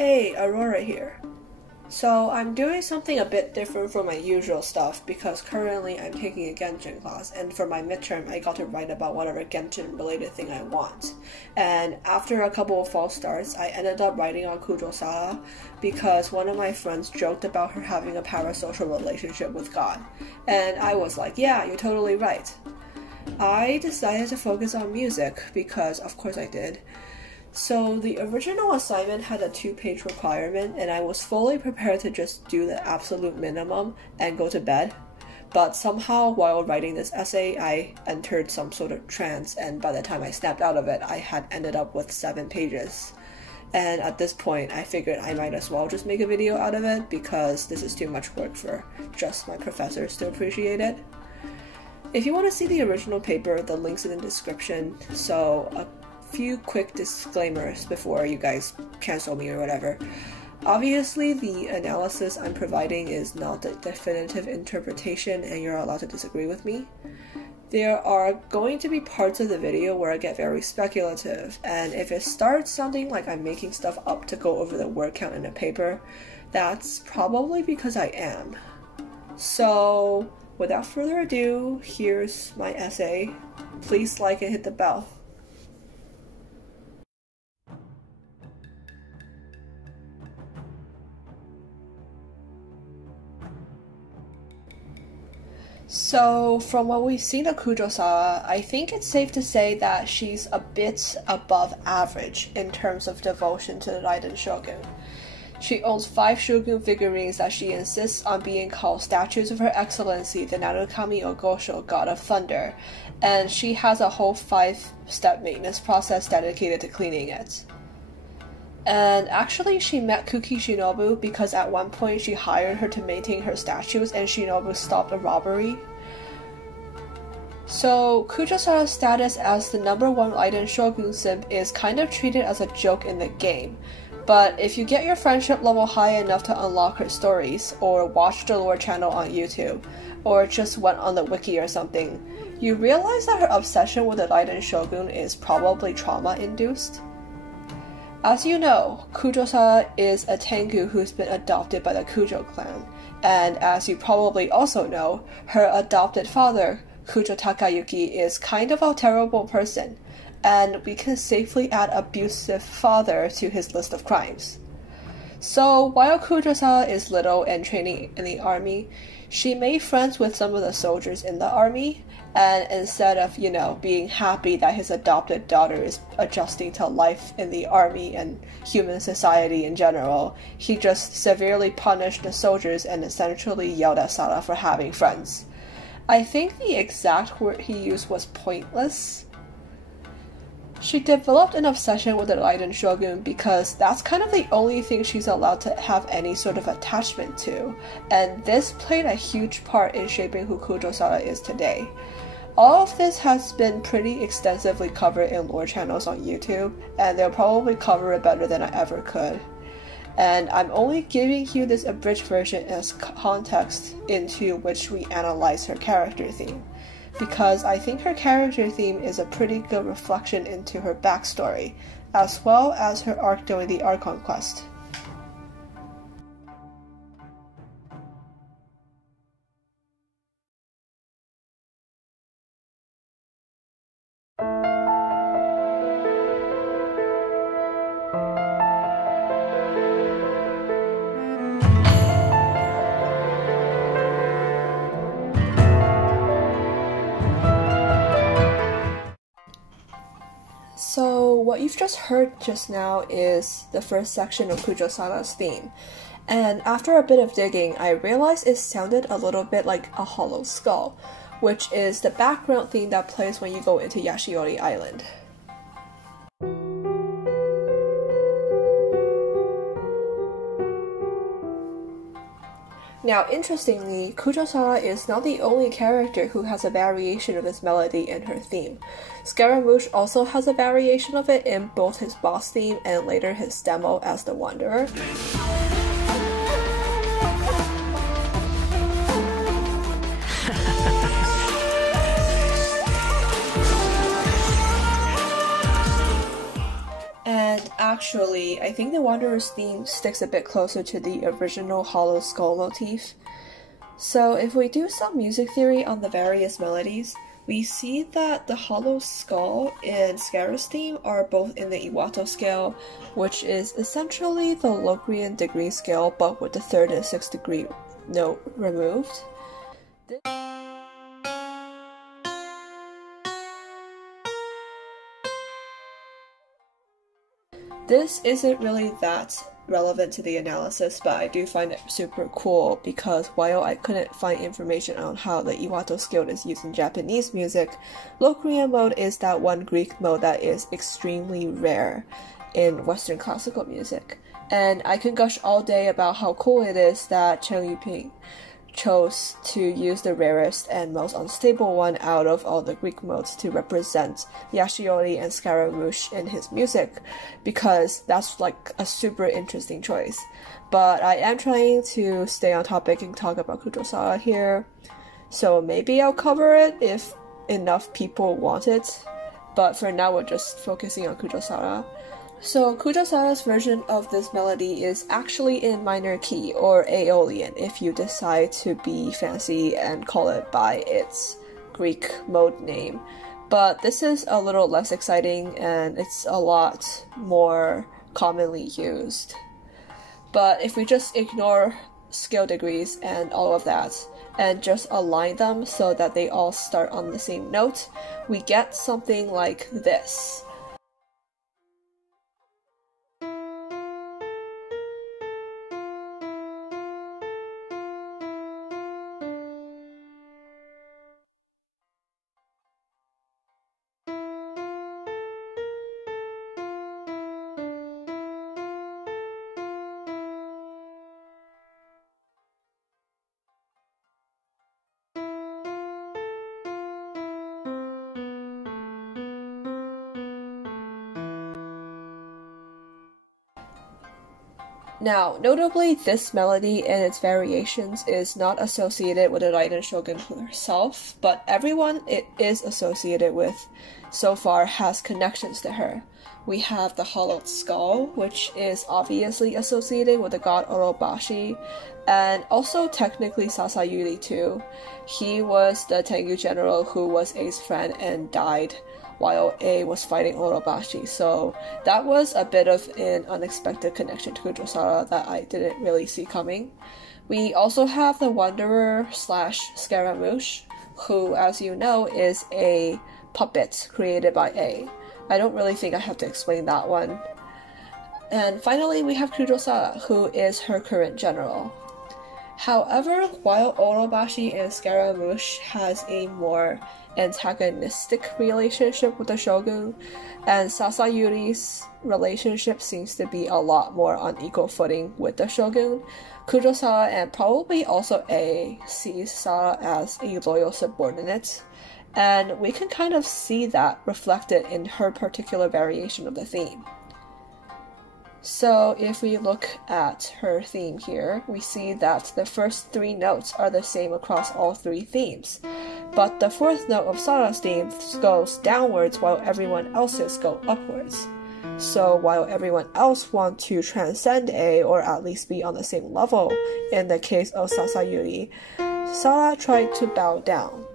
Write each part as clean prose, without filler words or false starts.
Hey, Aurora here. So I'm doing something a bit different from my usual stuff because currently I'm taking a Genshin class, and for my midterm I got to write about whatever Genshin related thing I want. And after a couple of false starts, I ended up writing on Kujou Sara because one of my friends joked about her having a parasocial relationship with God. And I was like, yeah, you're totally right. I decided to focus on music because of course I did. So the original assignment had a 2-page requirement, and I was fully prepared to just do the absolute minimum and go to bed. But somehow while writing this essay, I entered some sort of trance, and by the time I snapped out of it, I had ended up with 7 pages. And at this point, I figured I might as well just make a video out of it because this is too much work for just my professors to appreciate it. If you want to see the original paper, the link's in the description, so a few quick disclaimers before you guys cancel me or whatever. Obviously, the analysis I'm providing is not the definitive interpretation and you're allowed to disagree with me. There are going to be parts of the video where I get very speculative, and if it starts sounding like I'm making stuff up to go over the word count in a paper, that's probably because I am. So, without further ado, here's my essay. Please like and hit the bell. So, from what we've seen of Kujou Sara, I think it's safe to say that she's a bit above average in terms of devotion to the Raiden Shogun. She owns 5 Shogun figurines that she insists on being called statues of Her Excellency, the Narukami Ogosho, God of Thunder, and she has a whole 5-step maintenance process dedicated to cleaning it. And actually, she met Kuki Shinobu because at one point she hired her to maintain her statues and Shinobu stopped a robbery. So, Kujou Sara's status as the #1 Raiden Shogun simp is kind of treated as a joke in the game. But if you get your friendship level high enough to unlock her stories, or watch the lore channel on YouTube, or just went on the wiki or something, you realize that her obsession with the Raiden Shogun is probably trauma-induced. As you know, Kujou Sara is a Tengu who's been adopted by the Kujou clan, and as you probably also know, her adopted father, Kujou Takayuki, is kind of a terrible person, and we can safely add abusive father to his list of crimes. So while Kujou Sara is little and training in the army, she made friends with some of the soldiers in the army, and instead of, being happy that his adopted daughter is adjusting to life in the army and human society in general, he just severely punished the soldiers and essentially yelled at Sara for having friends. I think the exact word he used was pointless. She developed an obsession with the Raiden Shogun because that's kind of the only thing she's allowed to have any sort of attachment to, and this played a huge part in shaping who Kujou Sara is today. All of this has been pretty extensively covered in lore channels on YouTube, and they'll probably cover it better than I ever could. And I'm only giving you this abridged version as context into which we analyze her character theme, because I think her character theme is a pretty good reflection into her backstory, as well as her arc during the Archon quest. So what you've just heard just now is the first section of Kujou Sara's theme, and after a bit of digging I realized it sounded a little bit like a hollow skull, which is the background theme that plays when you go into Yashiori Island. Now, interestingly, Kujou Sara is not the only character who has a variation of this melody in her theme. Scaramouche also has a variation of it in both his boss theme and later his demo as the Wanderer. And actually, I think the Wanderer's theme sticks a bit closer to the original hollow skull motif. So if we do some music theory on the various melodies, we see that the hollow skull and Sara's theme are both in the Iwato scale, which is essentially the Locrian degree scale but with the 3rd and 6th degree note removed. This isn't really that relevant to the analysis, but I do find it super cool because while I couldn't find information on how the Iwato scale is used in Japanese music, Locrian mode is that one Greek mode that is extremely rare in Western classical music. And I can gush all day about how cool it is that Chen Yuping chose to use the rarest and most unstable one out of all the Greek modes to represent Yashiori and Scaramouche in his music, because that's like a super interesting choice. But I am trying to stay on topic and talk about Kujou Sara here, so maybe I'll cover it if enough people want it, but for now we're just focusing on Kujou Sara. So Kujou Sara's version of this melody is actually in minor key, or Aeolian if you decide to be fancy and call it by its Greek mode name. But this is a little less exciting and it's a lot more commonly used. But if we just ignore scale degrees and all of that, and just align them so that they all start on the same note, we get something like this. Now, notably, this melody and its variations is not associated with the Raiden Shogun herself, but everyone it is associated with so far has connections to her. We have the hollowed skull, which is obviously associated with the god Orobashi, and also technically Sasayuri too. He was the Tengu general who was A's friend and died while A was fighting Orobashi, so that was a bit of an unexpected connection to Kujou Sara that I didn't really see coming. We also have the Wanderer / Scaramouche, who, as you know, is a puppet created by A. I don't really think I have to explain that one. And finally, we have Kujou Sara, who is her current general. However, while Orobashi and Scaramouche has a more antagonistic relationship with the shogun, and Sasayuri's relationship seems to be a lot more on equal footing with the shogun, Kujou Sara and probably also A sees Sara as a loyal subordinate, and we can kind of see that reflected in her particular variation of the theme. So if we look at her theme here, we see that the first 3 notes are the same across all 3 themes, but the 4th note of Sara's theme goes downwards while everyone else's go upwards. So while everyone else wants to transcend A, or at least be on the same level in the case of Sasayuri, Sara tried to bow down.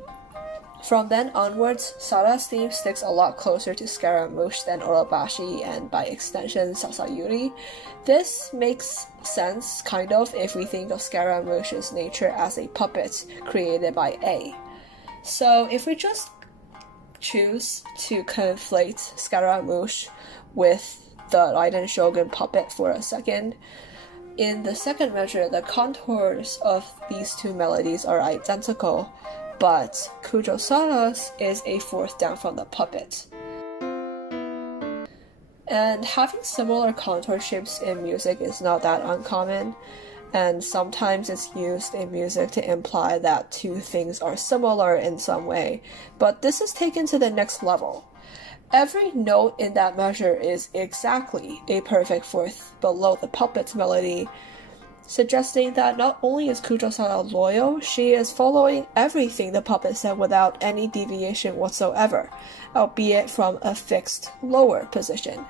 From then onwards, Sara's theme sticks a lot closer to Scaramouche than Orobashi and by extension Sasayuri. This makes sense, kind of, if we think of Scaramouche's nature as a puppet created by A. So if we just choose to conflate Scaramouche with the Raiden Shogun puppet for a second, in the second measure, the contours of these 2 melodies are identical, but Kujou Sara's is a 4th down from the puppet. And having similar contour shapes in music is not that uncommon, and sometimes it's used in music to imply that 2 things are similar in some way, but this is taken to the next level. Every note in that measure is exactly a perfect 4th below the puppet's melody, suggesting that not only is Kujou Sara loyal, she is following everything the puppet said without any deviation whatsoever, albeit from a fixed lower position.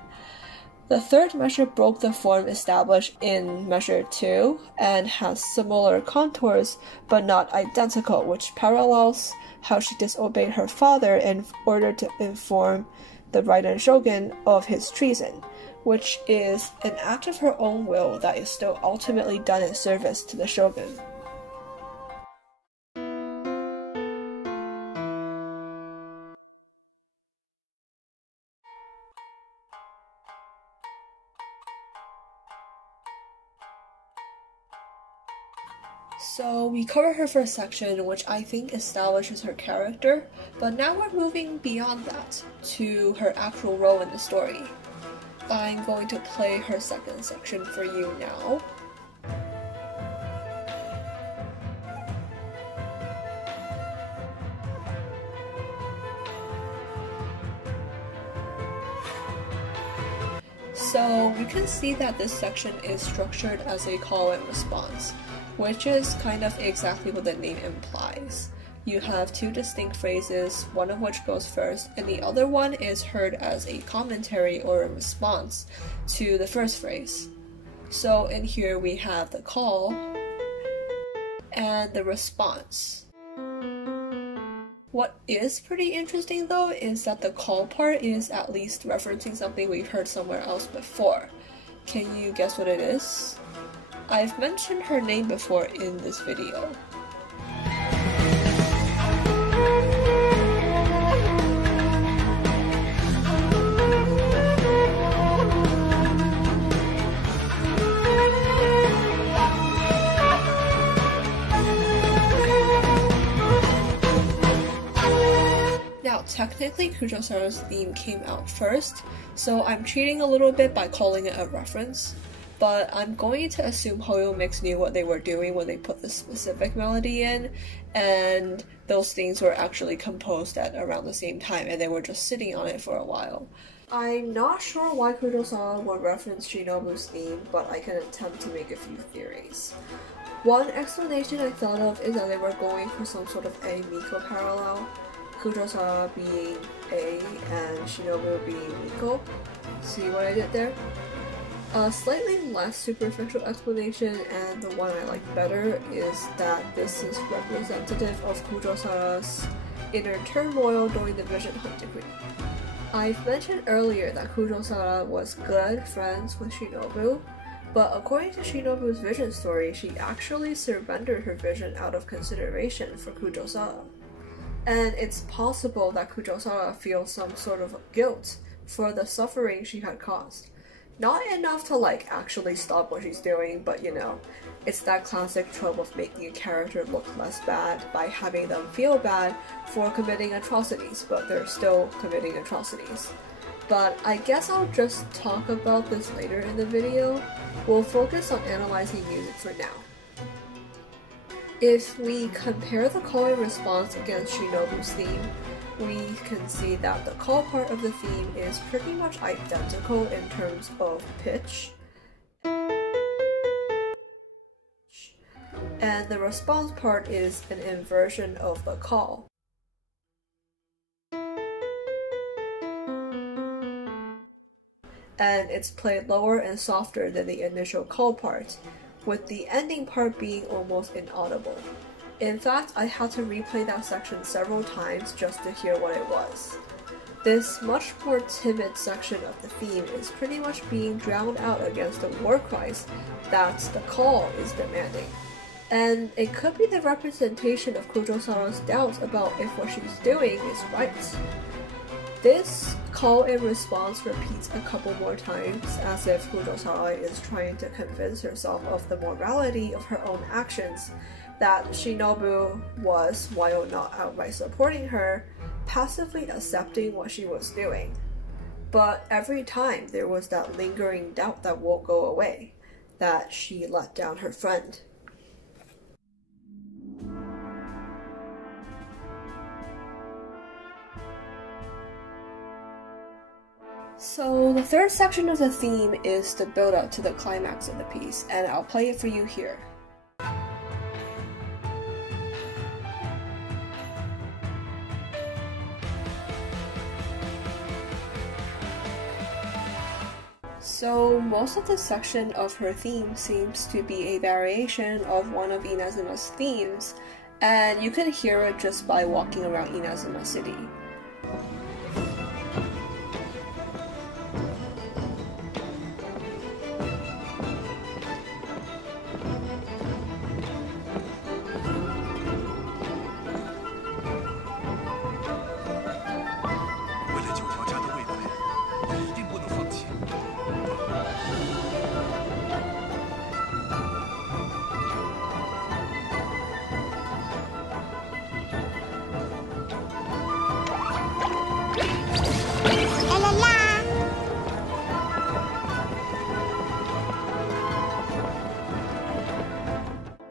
The third measure broke the form established in measure 2 and has similar contours but not identical, which parallels how she disobeyed her father in order to inform the Raiden Shogun of his treason, which is an act of her own will that is still ultimately done in service to the shogun. So we covered her first section, which I think establishes her character, but now we're moving beyond that to her actual role in the story. I'm going to play her second section for you now. So you can see that this section is structured as a call and response, which is kind of exactly what the name implies. You have two distinct phrases, one of which goes first, and the other one is heard as a commentary or a response to the first phrase. So in here we have the call and the response. What is pretty interesting though is that the call part is at least referencing something we've heard somewhere else before. Can you guess what it is? I've mentioned her name before in this video. Now, technically, Kujou Sara's theme came out first, so I'm cheating a little bit by calling it a reference. But I'm going to assume Hoyo Mix knew what they were doing when they put the specific melody in, and those things were actually composed at around the same time, and they were just sitting on it for a while. I'm not sure why Kujou Sara would reference Shinobu's theme, but I can attempt to make a few theories. One explanation I thought of is that they were going for some sort of A Miko parallel, Kujou Sara being A and Shinobu being Miko. See what I did there? A slightly less superficial explanation, and the one I like better, is that this is representative of Kujou Sara's inner turmoil during the Vision Hunt decree. I've mentioned earlier that Kujou Sara was good friends with Shinobu, but according to Shinobu's vision story, she actually surrendered her vision out of consideration for Kujou Sara. And it's possible that Kujou Sara feels some sort of guilt for the suffering she had caused. Not enough to actually stop what she's doing, but you know, it's that classic trope of making a character look less bad by having them feel bad for committing atrocities, but they're still committing atrocities. But I guess I'll just talk about this later in the video. We'll focus on analyzing music for now. If we compare the call and response against Shinobu's theme, we can see that the call part of the theme is pretty much identical in terms of pitch, and the response part is an inversion of the call. And it's played lower and softer than the initial call part, with the ending part being almost inaudible. In fact, I had to replay that section several times just to hear what it was. This much more timid section of the theme is pretty much being drowned out against the war cries that the call is demanding. And it could be the representation of Kujou Sara's doubts about if what she's doing is right. This call and response repeats a couple more times, as if Kujou Sara is trying to convince herself of the morality of her own actions, that Shinobu was, while not outright supporting her, passively accepting what she was doing. But every time there was that lingering doubt that won't go away, that she let down her friend. So the third section of the theme is the build-up to the climax of the piece, and I'll play it for you here. So most of the section of her theme seems to be a variation of one of Inazuma's themes, and you can hear it just by walking around Inazuma City.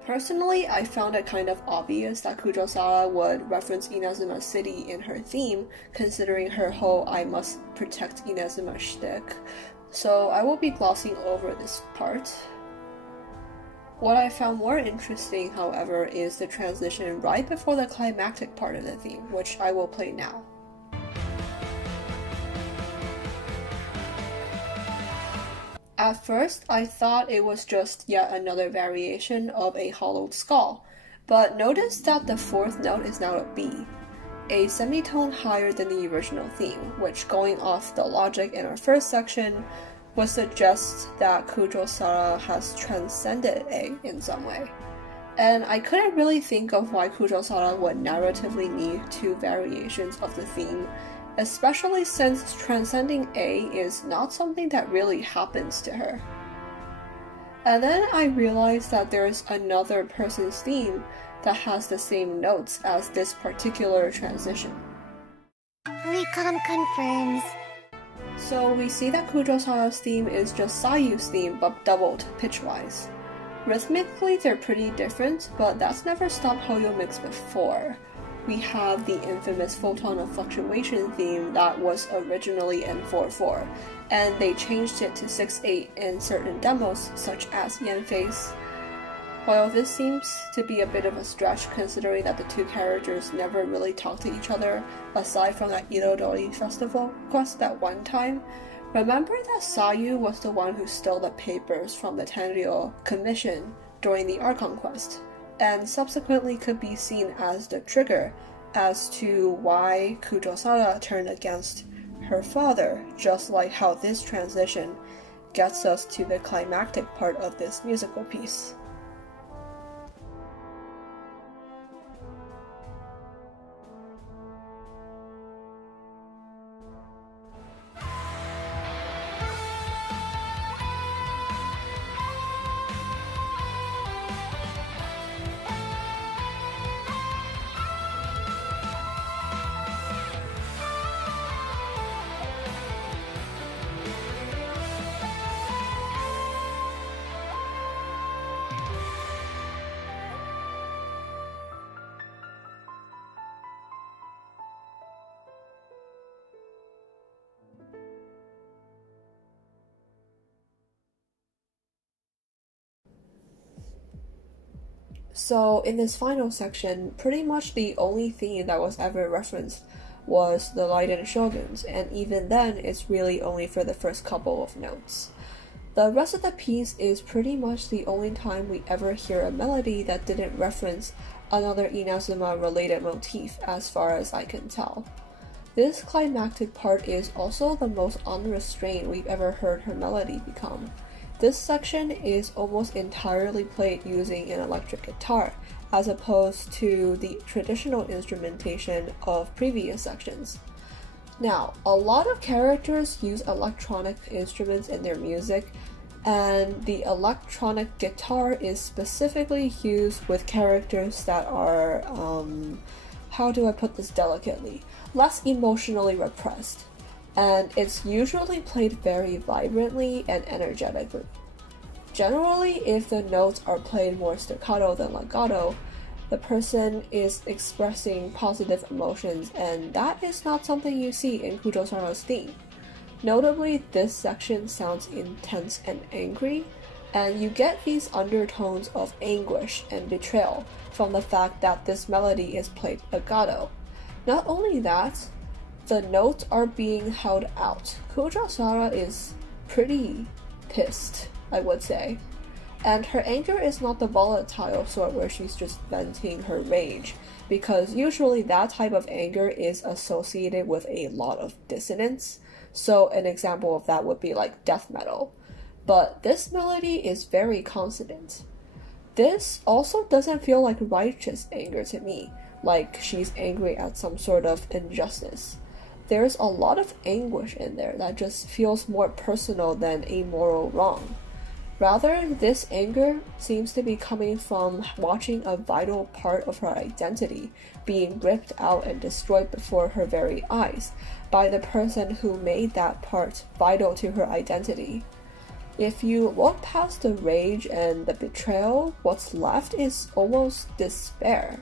Personally, I found it kind of obvious that Sara would reference Inazuma City in her theme, considering her whole I must protect Inazuma shtick, so I will be glossing over this part. What I found more interesting, however, is the transition right before the climactic part of the theme, which I will play now. At first, I thought it was just yet another variation of a hollowed skull, but notice that the fourth note is now a B, a semitone higher than the original theme, which, going off the logic in our first section, would suggest that Sara has transcended A in some way. And I couldn't really think of why Sara would narratively need two variations of the theme, especially since transcending A is not something that really happens to her. And then I realized that there's another person's theme that has the same notes as this particular transition. Recon confirms. So we see that Sara's theme is just Sayu's theme but doubled pitch-wise. Rhythmically they're pretty different, but that's never stopped Hoyo Mix before. We have the infamous Photon of Fluctuation theme that was originally in 4/4, and they changed it to 6/8 in certain demos such as Yanfei's. While this seems to be a bit of a stretch considering that the two characters never really talk to each other aside from that Irodori festival quest that one time, remember that Sayu was the one who stole the papers from the Tenryo commission during the Archon quest, and subsequently could be seen as the trigger as to why Sara turned against her father, just like how this transition gets us to the climactic part of this musical piece. So in this final section, pretty much the only theme that was ever referenced was the Leiden Shoguns, and even then it's really only for the first couple of notes. The rest of the piece is pretty much the only time we ever hear a melody that didn't reference another Inazuma related motif as far as I can tell. This climactic part is also the most unrestrained we've ever heard her melody become. This section is almost entirely played using an electric guitar, as opposed to the traditional instrumentation of previous sections. Now, a lot of characters use electronic instruments in their music, and the electronic guitar is specifically used with characters that are, how do I put this delicately, less emotionally repressed. And it's usually played very vibrantly and energetically. Generally, if the notes are played more staccato than legato, the person is expressing positive emotions, and that is not something you see in Sara's theme. Notably, this section sounds intense and angry, and you get these undertones of anguish and betrayal from the fact that this melody is played legato. Not only that, the notes are being held out. Sara is pretty pissed, I would say. And her anger is not the volatile sort where she's just venting her rage, because usually that type of anger is associated with a lot of dissonance. So an example of that would be like death metal. But this melody is very consonant. This also doesn't feel like righteous anger to me, like she's angry at some sort of injustice. There's a lot of anguish in there that just feels more personal than a moral wrong. Rather, this anger seems to be coming from watching a vital part of her identity being ripped out and destroyed before her very eyes by the person who made that part vital to her identity. If you look past the rage and the betrayal, what's left is almost despair.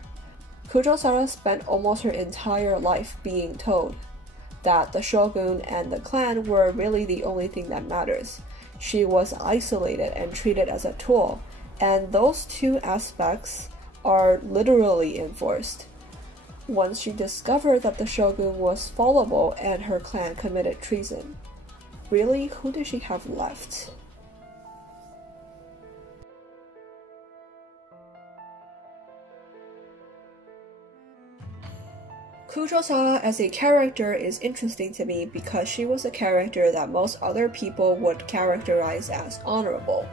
Kujou Sara spent almost her entire life being told that the shogun and the clan were really the only thing that matters. She was isolated and treated as a tool, and those two aspects are literally enforced. Once she discovered that the shogun was fallible and her clan committed treason, really, who did she have left? Kujou Sara as a character is interesting to me because she was a character that most other people would characterize as honorable.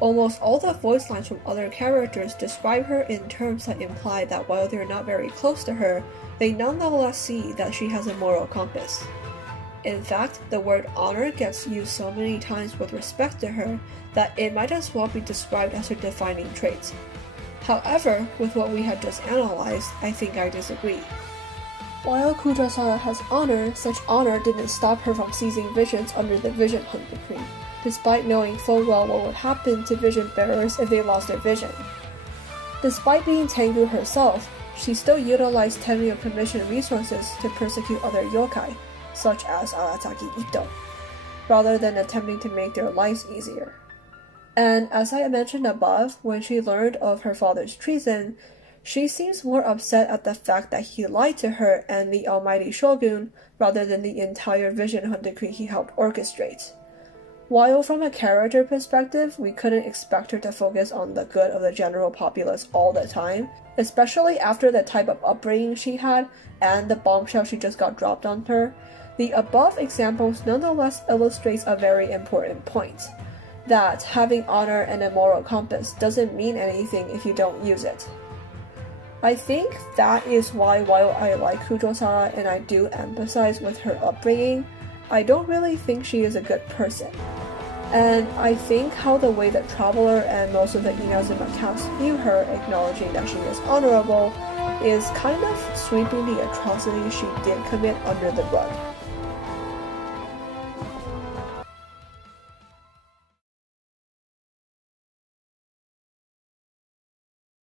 Almost all the voice lines from other characters describe her in terms that imply that while they're not very close to her, they nonetheless see that she has a moral compass. In fact, the word honor gets used so many times with respect to her that it might as well be described as her defining trait. However, with what we have just analyzed, I think I disagree. While Kujou Sara has honor, such honor didn't stop her from seizing visions under the Vision Hunt Decree, despite knowing full well what would happen to vision bearers if they lost their vision. Despite being Tengu herself, she still utilized Tenryu Commission resources to persecute other yokai, such as Arataki Ito, rather than attempting to make their lives easier. And as I mentioned above, when she learned of her father's treason, she seems more upset at the fact that he lied to her and the almighty shogun rather than the entire Vision Hunt Decree he helped orchestrate. While from a character perspective, we couldn't expect her to focus on the good of the general populace all the time, especially after the type of upbringing she had and the bombshell she just got dropped on her, the above examples nonetheless illustrates a very important point, that having honor and a moral compass doesn't mean anything if you don't use it. I think that is why while I like Kujou Sara and I do empathize with her upbringing, I don't really think she is a good person. And I think how the way that Traveler and most of the Inazuma cast view her, acknowledging that she is honorable, is kind of sweeping the atrocities she did commit under the rug.